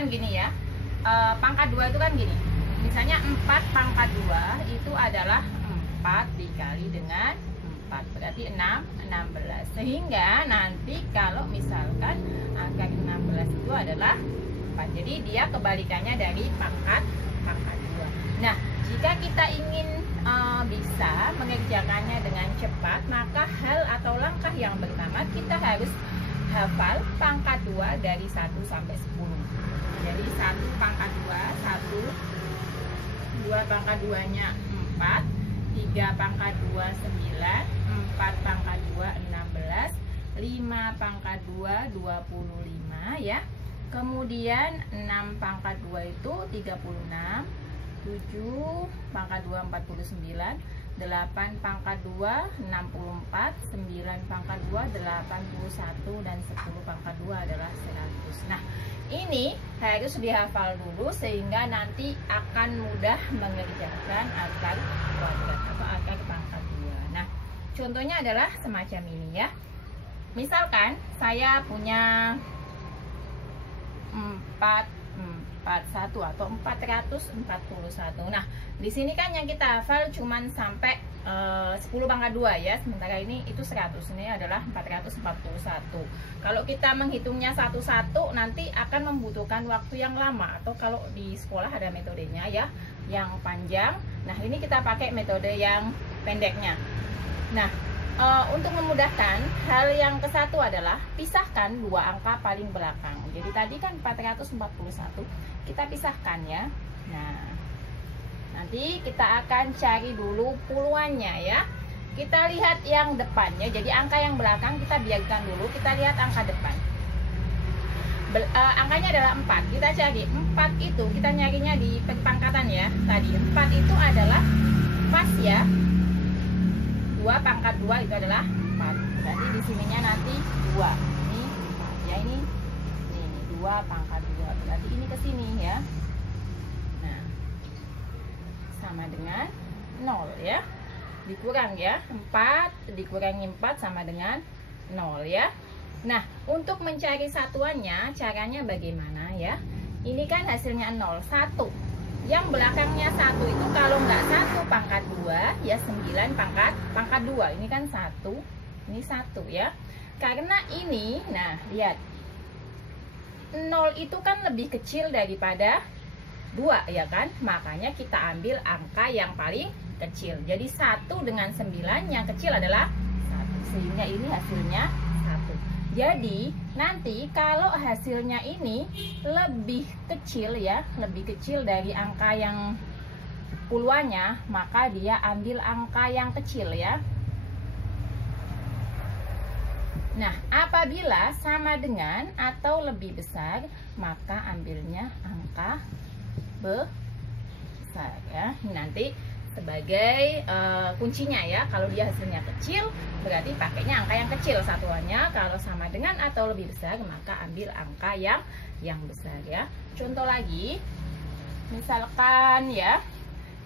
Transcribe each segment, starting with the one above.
misalkan gini ya, pangkat 2 itu kan gini. Misalnya 4 pangkat 2 itu adalah 4 dikali dengan 4, berarti 16. Sehingga nanti kalau misalkan angka 16 itu adalah 4. Jadi dia kebalikannya dari pangkat 2. Nah, jika kita ingin bisa mengerjakannya dengan cepat, maka hal atau langkah yang pertama kita harus hafal pangkat 2 dari 1 sampai 10. Jadi 1 pangkat 2, 2 pangkat 2-nya 4, 3 pangkat 2 9, 4 pangkat 2 16, 5 pangkat 2 25 ya. Kemudian 6 pangkat 2 itu 36, 7 pangkat 2 49, 8 pangkat 2 64, 9 pangkat 2 81, dan 10 pangkat 2 adalah 100. Nah, ini harus dihafal dulu sehingga nanti akan mudah mengerjakan akar kuadrat atau akar pangkat 2. Nah, contohnya adalah semacam ini ya. Misalkan saya punya 441 atau 441. Nah, di sini kan yang kita hafal cuman sampai 10 pangkat 2 ya. Sementara ini itu 100. Ini adalah 441. Kalau kita menghitungnya satu-satu nanti akan membutuhkan waktu yang lama, atau kalau di sekolah ada metodenya ya, yang panjang. Nah, ini kita pakai metode yang pendeknya. Nah, untuk memudahkan, hal yang ke-1 adalah pisahkan dua angka paling belakang. Jadi tadi kan 441, kita pisahkan ya. Nah, nanti kita akan cari dulu puluhannya ya. Kita lihat yang depannya. Jadi angka yang belakang kita biarkan dulu. Kita lihat angka depan. Angkanya adalah 4. Kita cari 4 itu, kita nyarinya di pangkatan ya. Tadi 4 itu adalah pas ya. 2 pangkat 2 itu adalah 4. Berarti di sininya nanti 2. Ini 4 ya, ini 2 pangkat 2. Berarti ini ke sini ya. Nah, sama dengan 0 ya. Dikurang ya. 4 dikurangi 4 sama dengan 0 ya. Nah, untuk mencari satuannya caranya bagaimana ya? Ini kan hasilnya 0, 1. Yang belakangnya 1 itu kalau nggak 1 pangkat 2 ya 9 pangkat 2. Ini kan 1, ini 1 ya. Karena ini, nah lihat, 0 itu kan lebih kecil daripada 2 ya kan. Makanya kita ambil angka yang paling kecil. Jadi 1 dengan 9 yang kecil adalah 1. Sehingga ini hasilnya 1. Jadi nanti kalau hasilnya ini lebih kecil ya, lebih kecil dari angka yang puluhannya, maka dia ambil angka yang kecil ya. Nah, apabila sama dengan atau lebih besar, maka ambilnya angka besar ya. Ini nanti sebagai kuncinya ya. Kalau dia hasilnya kecil, berarti pakainya angka yang kecil satuannya. Kalau sama dengan atau lebih besar, maka ambil angka yang besar ya. Contoh lagi, misalkan ya,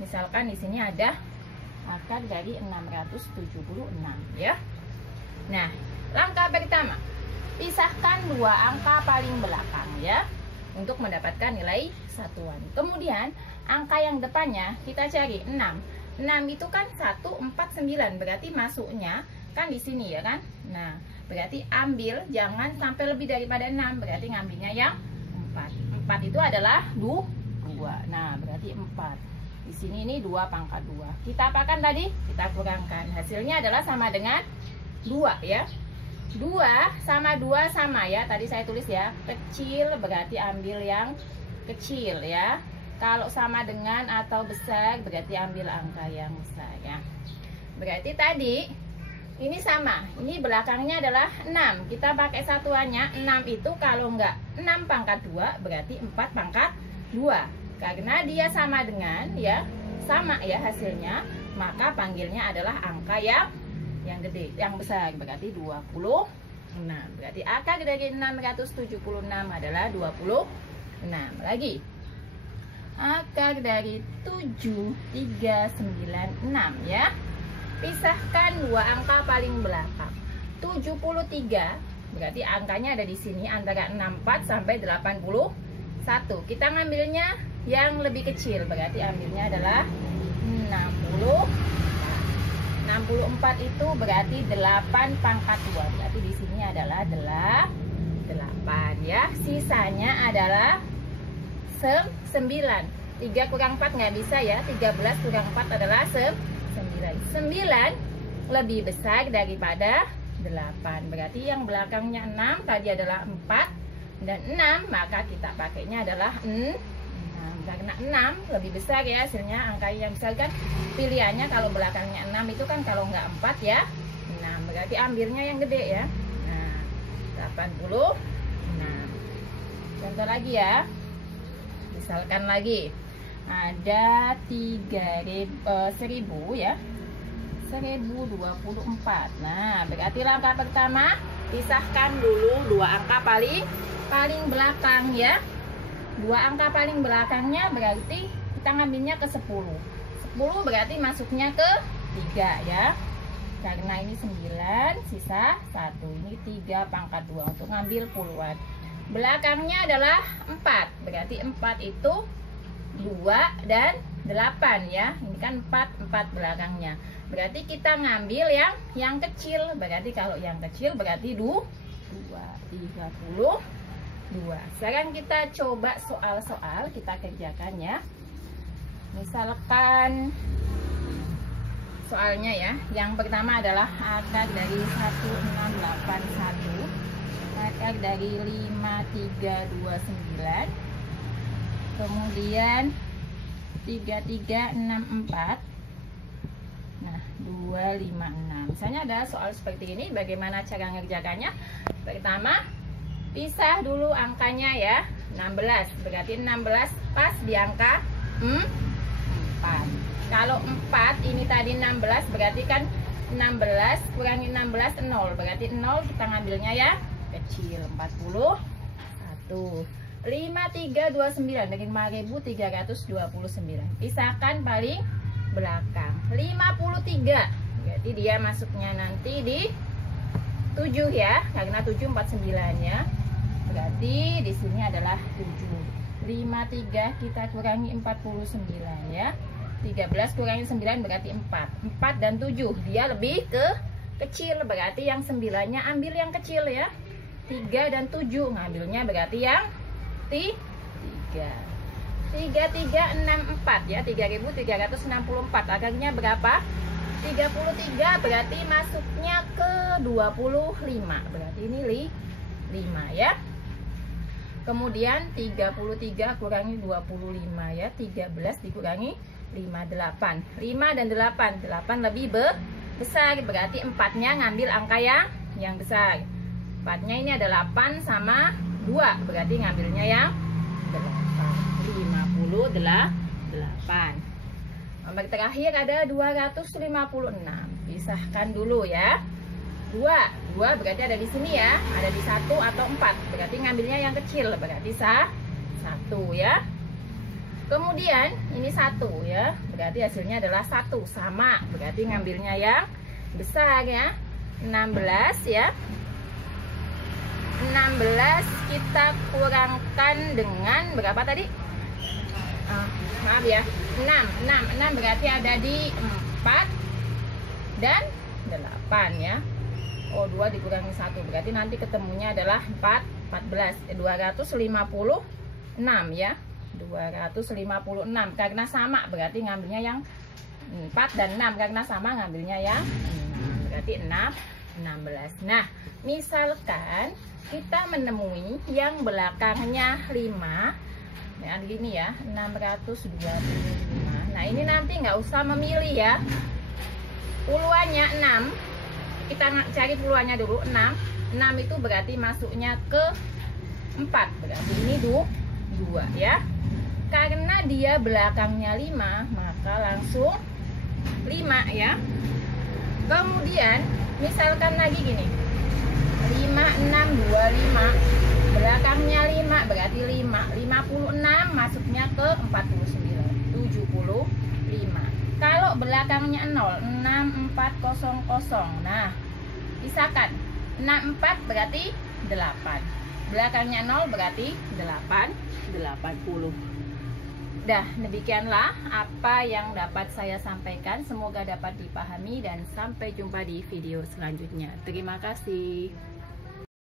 misalkan di sini ada akar dari 676 ya. Nah, langkah pertama, pisahkan dua angka paling belakang ya, untuk mendapatkan nilai satuan. Kemudian angka yang depannya kita cari 6. 6 itu kan 149, berarti masuknya kan di sini ya kan. Nah, berarti ambil jangan sampai lebih daripada 6, berarti ngambilnya yang 4. 4 itu adalah 2. Nah, berarti 4. Di sini ini 2 pangkat 2. Kita apakan tadi? Kita kurangkan. Hasilnya adalah sama dengan 2 ya. 2 sama 2 sama ya. Tadi saya tulis ya, kecil berarti ambil yang kecil ya. Kalau sama dengan atau besar berarti ambil angka yang besar ya. Berarti tadi ini sama. Ini belakangnya adalah 6. Kita pakai satuannya. 6 itu kalau enggak 6 pangkat 2 berarti 4 pangkat 2. Karena dia sama dengan ya, sama ya hasilnya, maka panggilnya adalah angka yang gede, yang besar, berarti 26. Berarti akar dari 676 adalah 26. Lagi, akar dari 7396 ya. Pisahkan dua angka paling belakang. 73 berarti angkanya ada di sini antara 64 sampai 89 1. Kita ngambilnya yang lebih kecil, berarti ambilnya adalah 60. 64 itu berarti 8 pangkat 2. Berarti di sini adalah 8 ya. Sisanya adalah 9. 3 kurang 4 nggak bisa ya. 13 kurang 4 adalah 9. 9 lebih besar daripada 8. Berarti yang belakangnya 6 tadi adalah 4 dan 6, maka kita pakainya adalah 6. Karena 6 lebih besar ya hasilnya, angka yang besar kan pilihannya kalau belakangnya 6 itu kan, kalau nggak 4 ya 6, berarti ambilnya yang gede ya. Nah, 86. Contoh lagi ya, misalkan lagi ada 1000 ya, 1024. Nah, berarti langkah pertama pisahkan dulu dua angka paling belakang ya. Dua angka paling belakangnya berarti kita ngambilnya ke 10. 10 berarti masuknya ke 3 ya. Karena ini 9, sisa 1. Ini 3 pangkat 2 untuk ngambil puluhan. Belakangnya adalah 4. Berarti 4 itu 2 dan 8 ya. Ini kan 4 belakangnya. Berarti kita ngambil yang kecil. Berarti kalau yang kecil berarti 2. 32. Sekarang kita coba soal-soal, kita kerjakan ya. Misalkan soalnya ya, yang pertama adalah akar dari 1681, akar dari 5329, kemudian 3364, nah 256. Misalnya ada soal seperti ini, bagaimana cara ngerjakannya? Pertama, pisah dulu angkanya ya. 16, berarti 16 pas di angka 4. Kalau 4 ini tadi 16, berarti kan 16 kurangi 16 0, berarti 0 kita ngambilnya ya kecil. 41. 5329 dari 5329. Pisahkan paling belakang. 53, berarti dia masuknya nanti di 7 ya, karena 7 49 ya. Berarti di sini adalah 7. 53 kita kurangi 49 ya. 13 kurangi 9 berarti 4. 4 dan 7 dia lebih kecil, berarti yang 9-nya ambil yang kecil ya. 3 dan 7 ngambilnya berarti yang 3. 3364 ya, 3364. Akarnya berapa? 33, berarti masuknya ke 25. Berarti ini 5 ya. Kemudian 33 kurangi 25 ya, 13 dikurangi 5, 8. 5 dan 8, 8 lebih besar, berarti 4-nya ngambil angka yang besar. 4-nya ini ada 8 sama 2, berarti ngambilnya yang 8. 58. Nomor terakhir ada 256. Pisahkan dulu ya. 2 berarti ada di sini ya, ada di 1 atau 4, berarti ngambilnya yang kecil, berarti 1 ya. Kemudian ini 1 ya, berarti hasilnya adalah 1 sama, berarti ngambilnya yang besar ya. 16 ya. 16 kita kurangkan dengan berapa tadi? Maaf ya, 6 berarti ada di 4 dan 8 ya. Oh, 2 dikurangi 1 berarti nanti ketemunya adalah 14. 256 ya. 256 karena sama berarti ngambilnya yang 4 dan 6, karena sama ngambilnya yang 6, berarti 16. Nah, misalkan kita menemui yang belakangnya 5 ya, gini ya, 625. Nah, ini nanti nggak usah memilih ya. Puluhannya 6. Kita cari puluhannya dulu. 6 itu berarti masuknya ke 4, berarti ini 2 ya. Karena dia belakangnya 5, maka langsung 5 ya. Kemudian misalkan lagi gini, 5625, belakangnya 5 berarti 5. 56 masuknya ke 49, 75. Kalau belakangnya 0, 6400. Nah, pisahkan. 64 berarti 8. belakangnya 0 berarti 80. Dah, demikianlah apa yang dapat saya sampaikan. Semoga dapat dipahami dan sampai jumpa di video selanjutnya. Terima kasih.